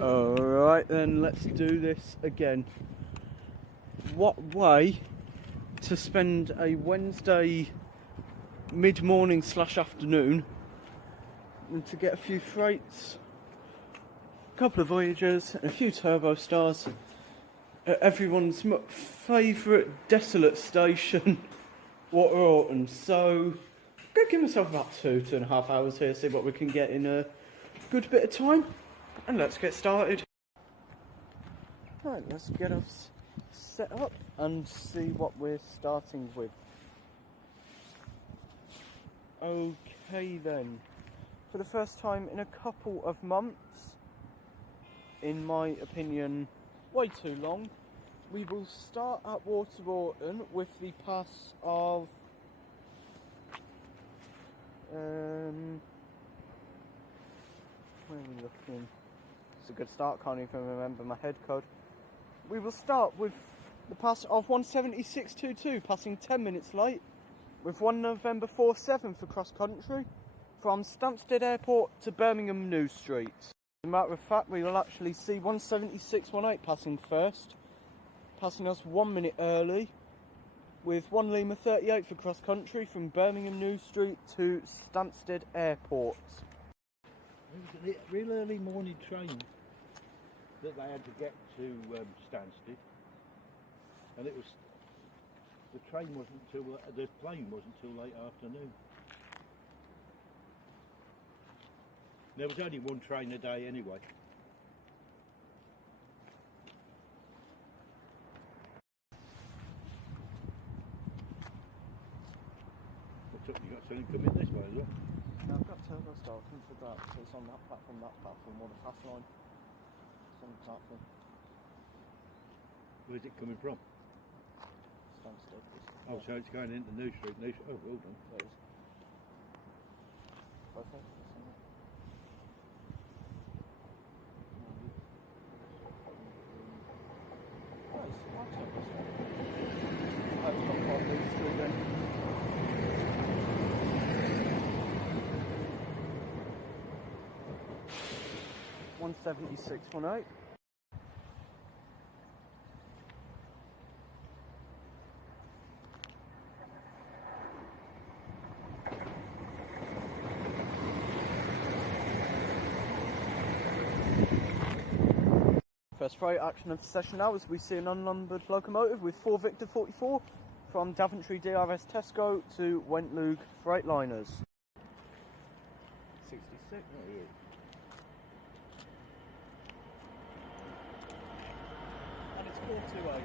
Alright then, let's do this again. What way to spend a Wednesday mid-morning / afternoon and to get a few freights, a couple of Voyagers and a few Turbo Stars at everyone's favourite desolate station, Water Orton. So I'm going to give myself about 2.5 hours here, see what we can get in a good bit of time, and let's get started. Right, let's get us set up and see what we're starting with. Okay then, for the first time in a couple of months, in my opinion way too long, we will start at Water Orton with the pass of where are we looking? It's a good start, can't even remember my head code. We will start with the pass of 176.22, passing 10 minutes late, with 1 November 47 for cross country, from Stansted Airport to Birmingham New Street. As a matter of fact, we will actually see 176.18 passing first, passing us 1 minute early, with 1 Lima 38 for cross country from Birmingham New Street to Stansted Airport. It was a real early morning train that they had to get to Stansted, and it was the plane wasn't till late afternoon. There was only one train a day anyway. What's up? You got something coming this way as well? No, I've got Turbo Star coming for that, so it's on that platform, or the fast line. It's on the platform. Where's it coming from? Stansted. Oh, so it's going into New Street. Oh, well done. There it is. Perfect. Nice. 176.18. First freight action of the session now as we see an unnumbered locomotive with 4 Victor 44 from Daventry DRS Tesco to Wentloog Freightliners. 66. Oh, yeah. And it's 428.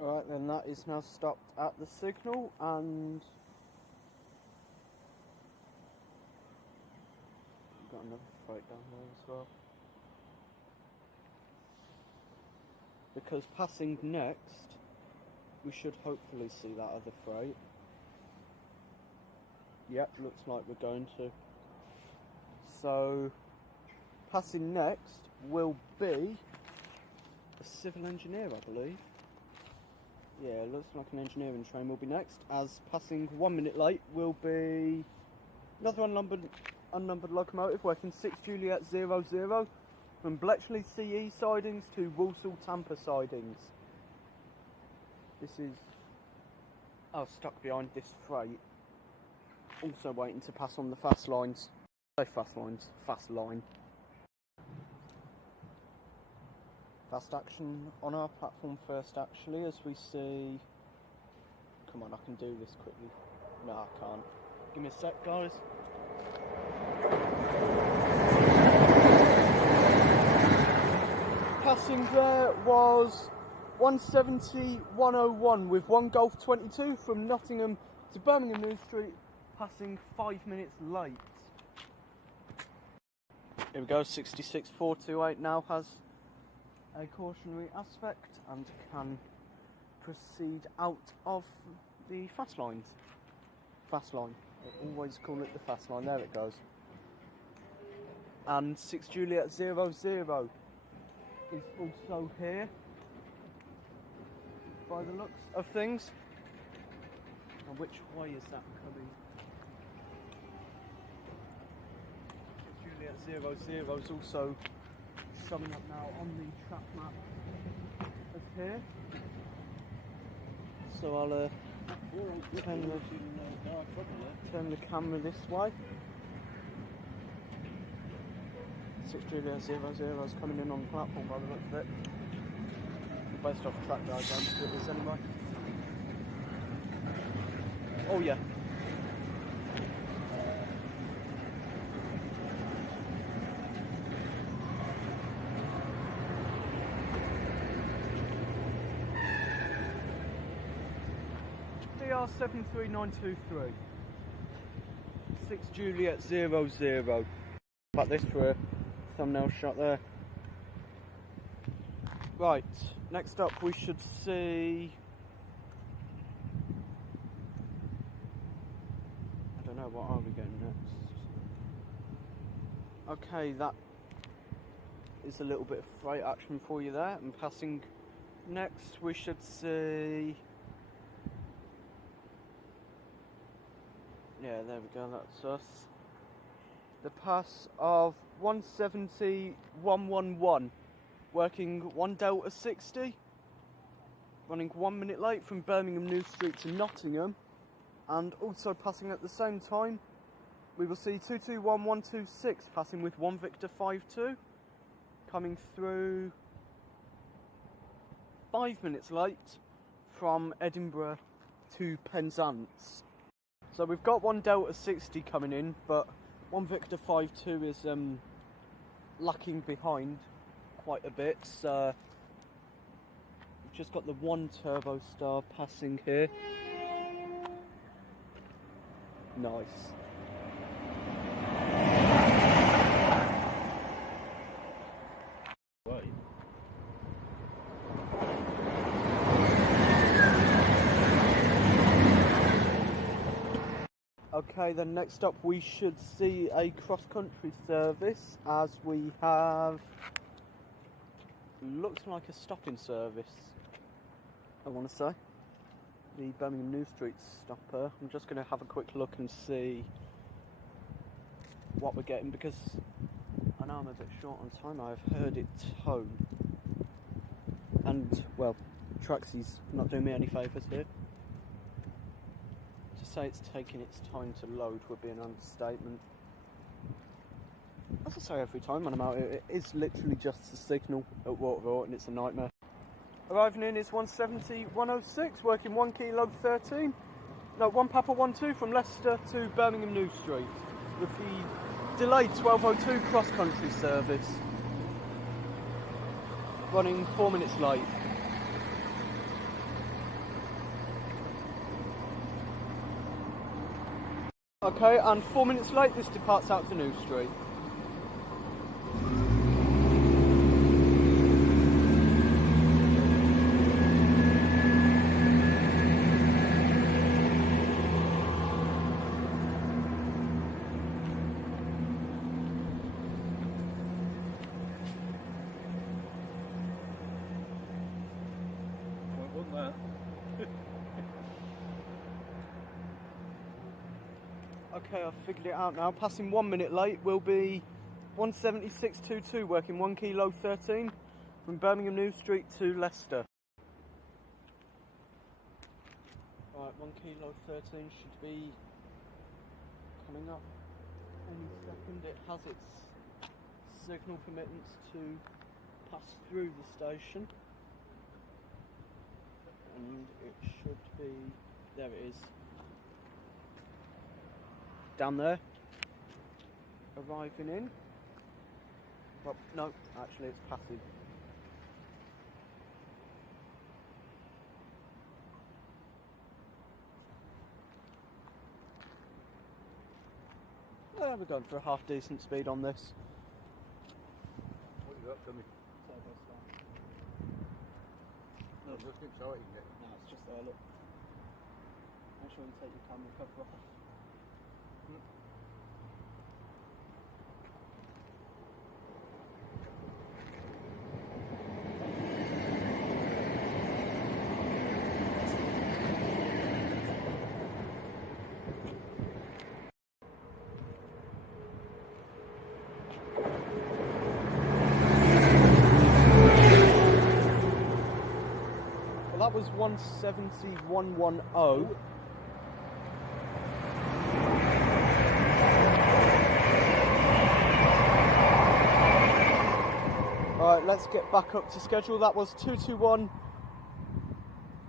Alright, then that is now stopped at the signal, and we've got another freight down there as well. because passing next we should hopefully see that other freight. Yep, looks like we're going to. So passing next will be a civil engineer, I believe. Yeah, it looks like an engineering train will be next, as passing 1 minute late will be another unnumbered locomotive working 6 Juliet 00 from Bletchley CE sidings to Walsall Tampa sidings. This is stuck behind this freight. Also waiting to pass on the fast lines. Fast line. Fast action on our platform first, actually, as we see. Come on, I can do this quickly. No, I can't. Give me a sec, guys. Passing there was 170-101 with 1 Golf 22 from Nottingham to Birmingham New Street, passing 5 minutes late. Here we go, 66428 now has a cautionary aspect and can proceed out of the fast line. I always call it the fast line, there it goes. And 6 Juliet 00 is also here, by the looks of things. And which way is that coming? 6 Juliet 00 is also showing up now on the track map as here. So I'll turn the camera this way. 6 Juliet 00 is coming in on the platform by the looks of it. Based off track diagrams it is anyway. Oh yeah. DR 73923. 6 Juliet 00. About this for a thumbnail shot there. Right, next up we should see. I don't know, what are we getting next? Okay, that is a little bit of freight action for you there. And passing next we should see. Yeah, there we go, that's us. The pass of 170-111, working 1 Delta 60, running 1 minute late from Birmingham New Street to Nottingham, and also passing at the same time, we will see 221126 passing with 1 Victor 52, coming through 5 minutes late from Edinburgh to Penzance. So we've got 1 Delta 60 coming in, but 1 Victor 52 is lacking behind quite a bit. So we've just got the 1 Turbo Star passing here. Nice. Okay, then next up we should see a cross-country service, as we have, looks like a stopping service, I want to say, the Birmingham New Street stopper. I'm just going to have a quick look and see what we're getting, because I know I'm a bit short on time. I've heard it tone, and well, Traxy's not doing me any favours here. To say it's taking its time to load would be an understatement. As I say every time when I'm out, it is literally just a signal at Water Orton, it's a nightmare. Arriving in is 170-106, working 1 Kilo 13. No, 1 Papa 12 from Leicester to Birmingham New Street, with the delayed 1202 cross-country service, running 4 minutes late. Okay, and 4 minutes late, this departs out to New Street. Okay, I've figured it out now. Passing 1 minute late will be 176.22, working 1 kilo 13 from Birmingham New Street to Leicester. Right, 1 kilo 13 should be coming up any second. It has its signal permittance to pass through the station, and it should be, there it is, down there, arriving in. Well, no, actually it's passing. Well, we're going for a half decent speed on this. What you got coming? No, just keep sorting it. No, it's just there, look. Make sure you take your camera cover off. That was 170.110. Alright, let's get back up to schedule. That was 221,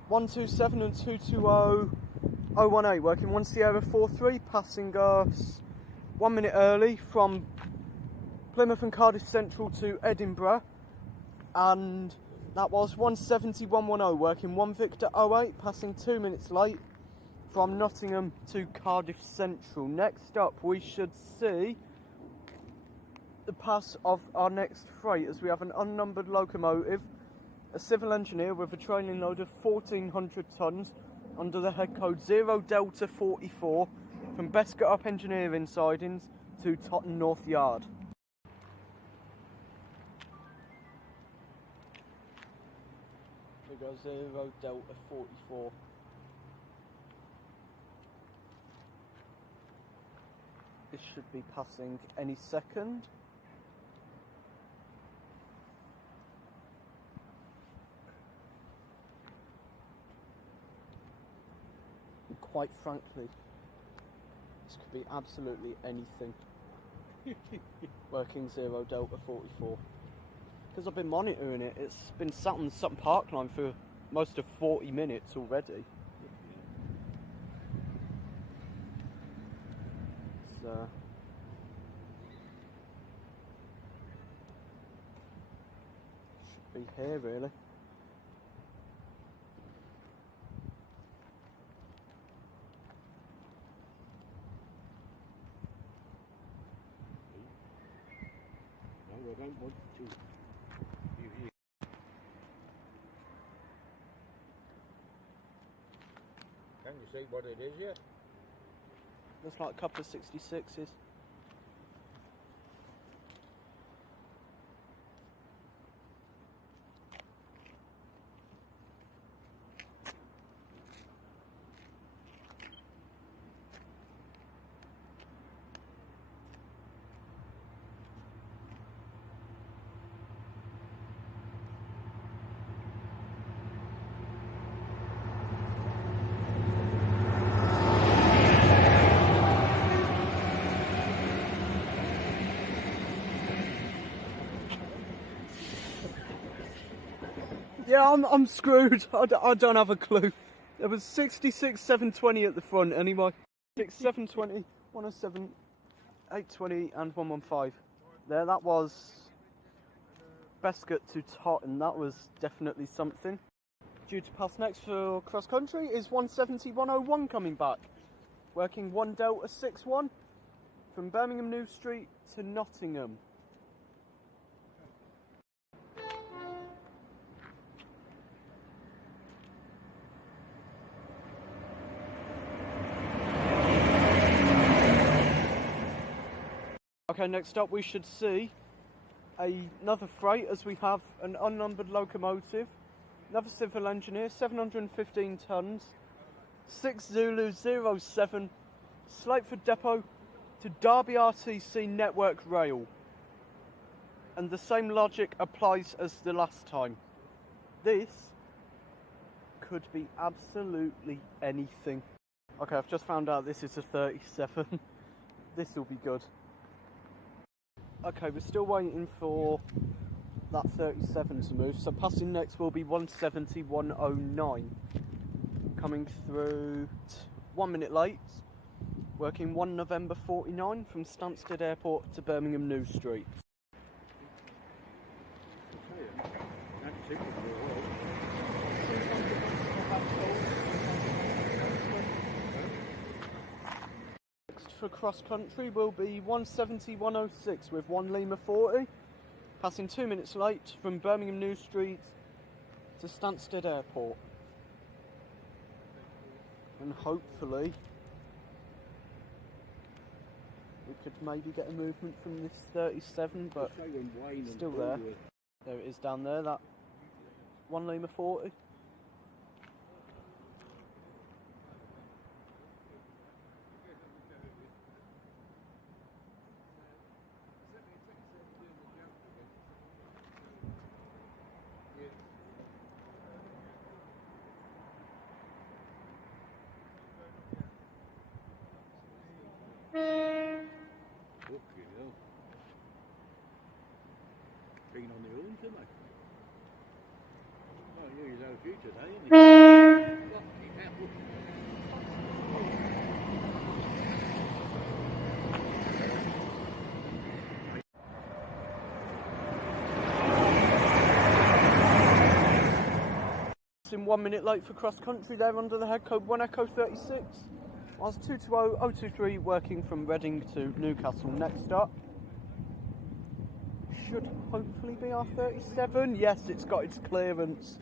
127 and 220.018, working 1 Sierra 43, passing us 1 minute early from Plymouth and Cardiff Central to Edinburgh, and that was 170.110, working 1 Victor 08, passing 2 minutes late from Nottingham to Cardiff Central. Next up, we should see the pass of our next freight, as we have an unnumbered locomotive, a civil engineer with a trailing load of 1,400 tonnes under the head code 0 Delta 44 from Bescot Up Engineering Sidings to Totton North Yard. We go 0 Delta 44. This should be passing any second. And quite frankly, this could be absolutely anything. Working 0 Delta 44. Because I've been monitoring it, it's been sat on the Sutton Park line for most of 40 minutes already. So should be here really. No, I don't want to. Can you see what it is yet? Looks like a couple of 66s. Yeah, I'm screwed. I don't have a clue. There was 66 720 at the front anyway. 6 720, 107, 820 and 115. There, that was Bescot to Totton. That was definitely something. Due to pass next for cross country is 170.101 coming back. Working 1 Delta 61 from Birmingham New Street to Nottingham. Okay, next up we should see another freight, as we have an unnumbered locomotive, another civil engineer, 715 tonnes, 6 Zulu 07 Slateford Depot to Derby RTC Network Rail. And the same logic applies as the last time. This could be absolutely anything. Okay, I've just found out this is a 37. This will be good. Okay, we're still waiting for that 37 to move. So passing next will be 170, 109. Coming through 1 minute late. Working 1 November 49 from Stansted Airport to Birmingham New Street. Next for cross country will be 170, 106 with 1 Lima 40. Passing 2 minutes late from Birmingham New Street to Stansted Airport. And hopefully we could maybe get a movement from this 37, but still there. There it is down there, that 1 Lima 40. Been on the horn to me. Oh, yeah, he's out of you today, isn't he? Fucking hell. In 1 minute late for cross country there under the head code 1 Echo 36. Whilst 220-023 working from Reading to Newcastle. Next up should hopefully be our 37. Yes, it's got its clearance.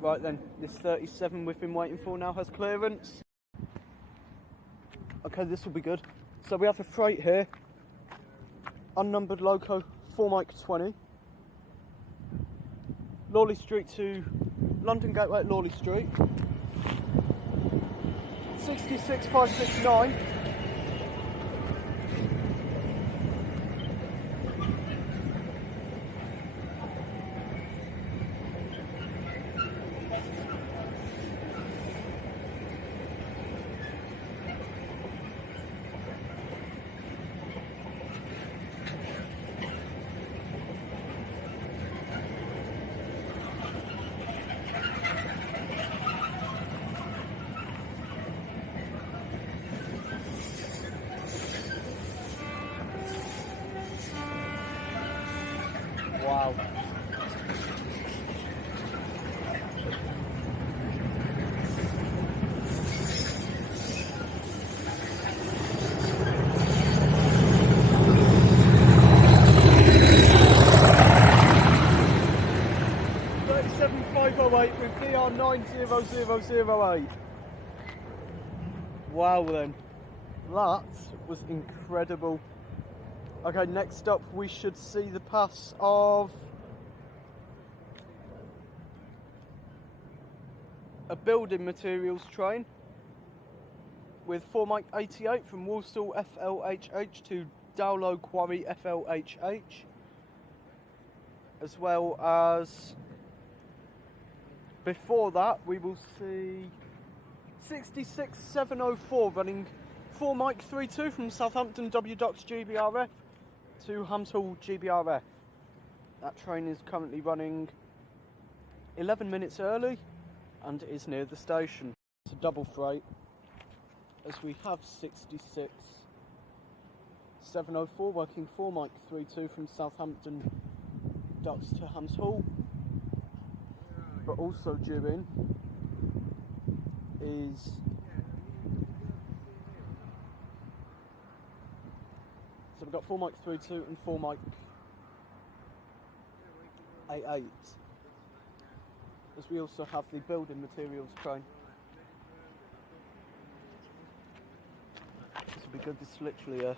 Right then, this 37 we've been waiting for now has clearance. Okay, this will be good. So we have a freight here. Unnumbered loco 4 Mike 20. Lawley Street to London Gateway at Lawley Street. 66569. Wow. With DR90008. Wow then, that was incredible. Okay, next up we should see the pass of a building materials train with 4 Mike 88 from Walsall FLHH to Dowlow Quarry FLHH, as well as before that we will see 66704 running 4 Mike 32 from Southampton W Docks GBRF to Hams Hall GBRF. That train is currently running 11 minutes early and is near the station. It's a double freight, as we have 66704 working 4 Mike 32 from Southampton Docks to Hams Hall. But also due in is so we've got 4 Mike 32 and 4 Mike 88, as we also have the building materials train. This will be good. This is literally a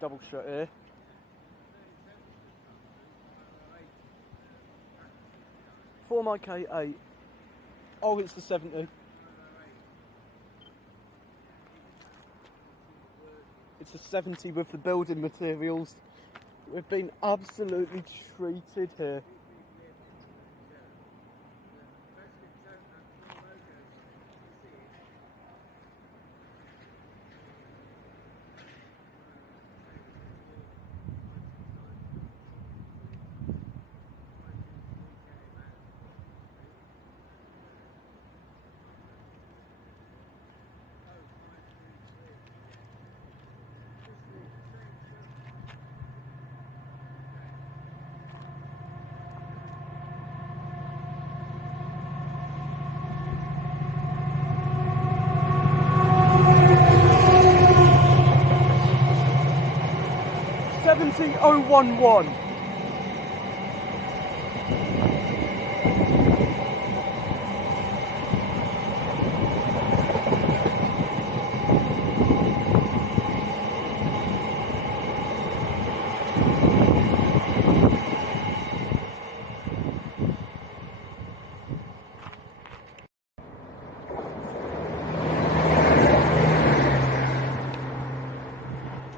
double straight here. For my K8. Oh, it's the 70. to 70 with the building materials. We've been absolutely treated here. .011.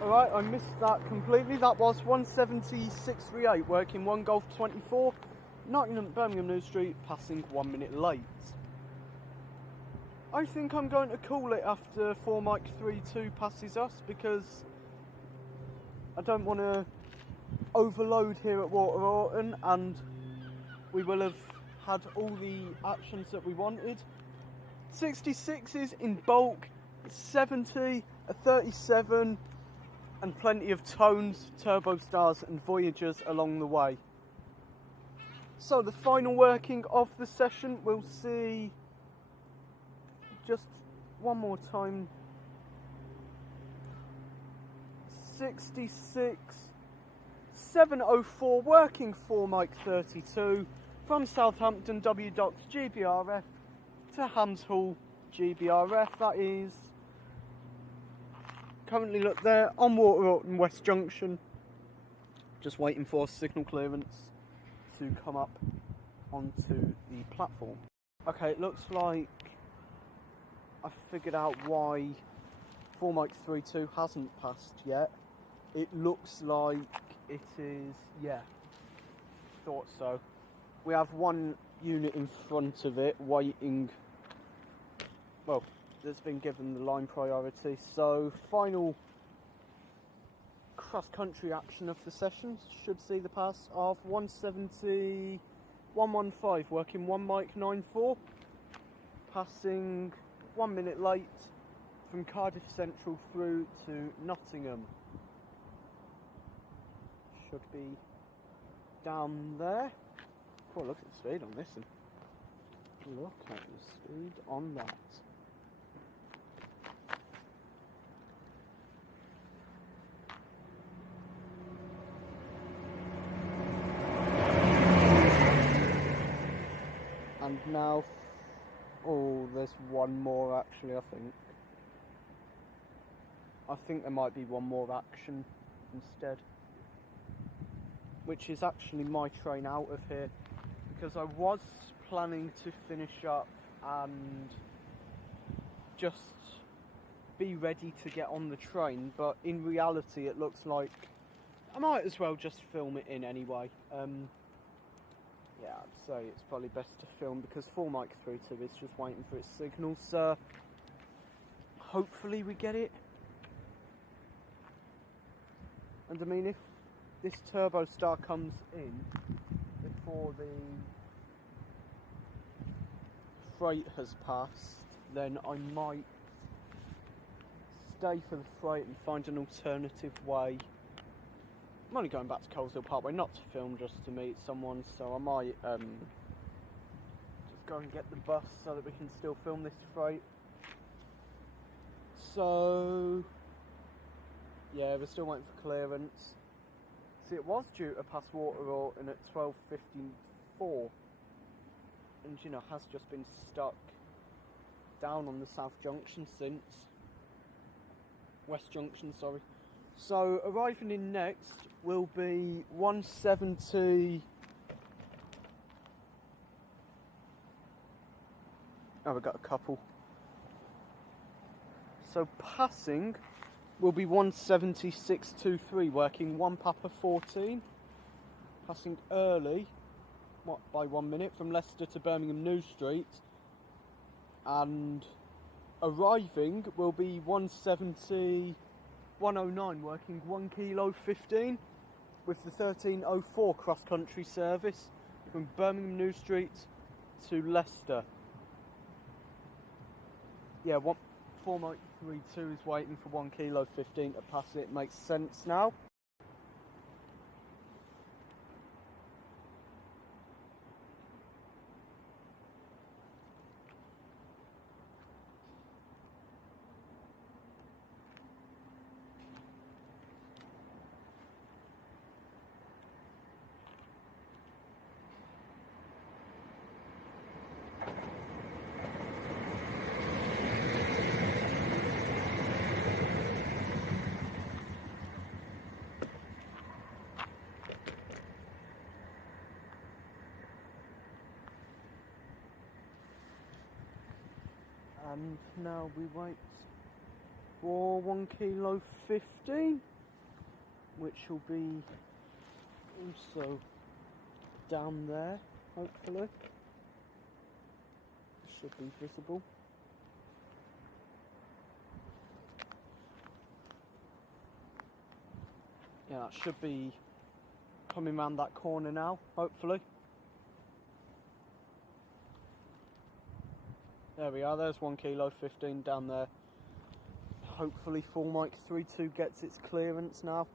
Alright, I missed that completely. That was 176.38, working 1 Golf 24, Nottingham, Birmingham New Street, passing 1 minute late. I think I'm going to call it after 4 Mike 3-2 passes us, because I don't want to overload here at Water Orton, and we will have had all the actions that we wanted. 66s in bulk, 70, a 37, and plenty of tones, turbo stars and Voyagers along the way. So the final working of the session, we'll see just one more time. 66, 704, working 4 Mike 32 from Southampton W Docks GBRF to Hams Hall GBRF. That is currently, look there, on Water Orton West Junction, just waiting for signal clearance to come up onto the platform. Okay, it looks like I've figured out why 4 Mike 3-2 hasn't passed yet. It looks like it is, yeah, thought so. We have one unit in front of it waiting, well, that's been given the line priority. So final cross-country action of the session should see the pass of 170, 115, working 1 Mike 94, passing 1 minute late from Cardiff Central through to Nottingham. Should be down there. Oh, look at the speed on this one. Look at the speed on that. And now, oh, there's one more actually, I think. I think there might be one more action instead. Which is actually my train out of here. Because I was planning to finish up and just be ready to get on the train. But in reality, it looks like I might as well just film it in anyway. Yeah, I'd say it's probably best to film because 4 Mike 3-2 is just waiting for its signal, so hopefully we get it. And I mean, if this turbo star comes in before the freight has passed, then I might stay for the freight and find an alternative way. I'm only going back to Coleshill Parkway, not to film, just to meet someone, so I might just go and get the bus so that we can still film this freight. So, yeah, we're still waiting for clearance. See, it was due to pass Water Orton at 12:54, and you know, has just been stuck down on the South Junction since. West Junction, sorry. So, arriving in next will be 170. Oh, we've got a couple. So, passing will be 176.23, working 1 Papa 14, passing early by 1 minute from Leicester to Birmingham New Street, and arriving will be 170.109, working 1 kilo 15, with the 13.04 cross-country service from Birmingham New Street to Leicester. Yeah, 4.32 is waiting for 1 kilo 15 to pass it. Makes sense now. And now we wait for 1 kilo 15, which will be also down there, hopefully. Should be visible. Yeah, that should be coming round that corner now, hopefully. There we are, there's 1 kilo 15 down there. Hopefully full Mike 32 gets its clearance now.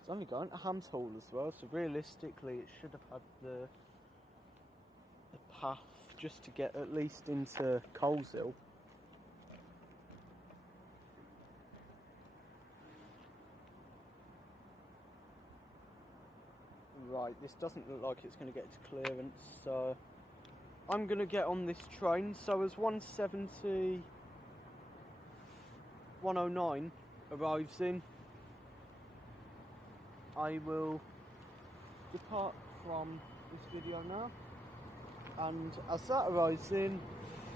It's only going to Hamshall as well, so realistically it should have had the path just to get at least into Coleshill. Right, this doesn't look like it's going to get its clearance, so I'm going to get on this train. So as 170.109 arrives in, I will depart from this video now, and as that arrives in,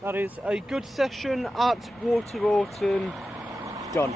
that is a good session at Water Orton done.